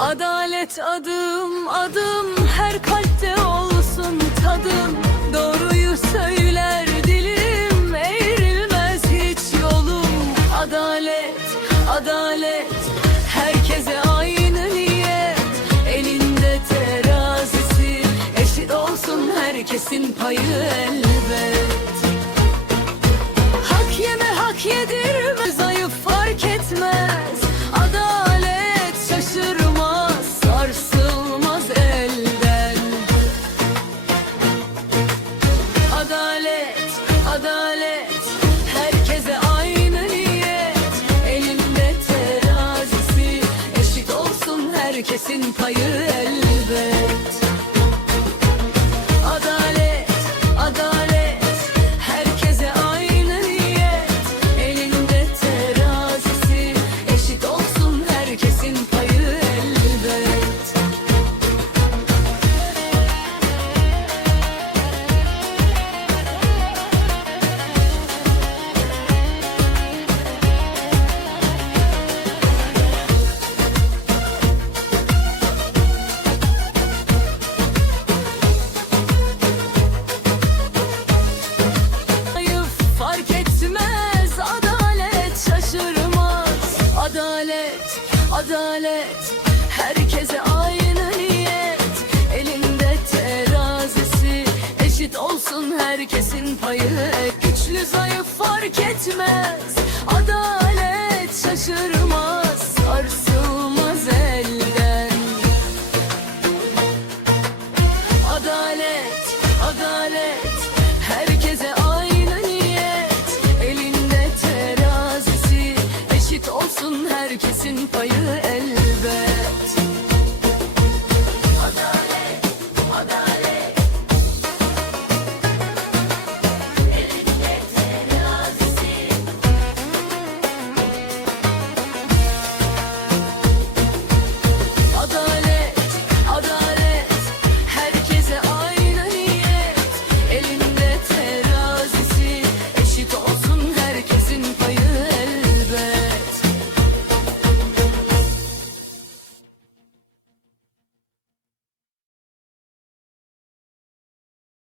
Adalet adım adım her kalpte olsun tadım. Doğruyu söyler dilim eğrilmez hiç yolum. Adalet, adalet herkese aynı niyet. Elinde terazisi eşit olsun herkesin payı elle herkesin payı elbet. adalet. Herkese aynı niyet. Elinde terazisi. Eşit olsun herkesin payı. Güçlü zayıf fark etmez. olsun herkesin payı elbet.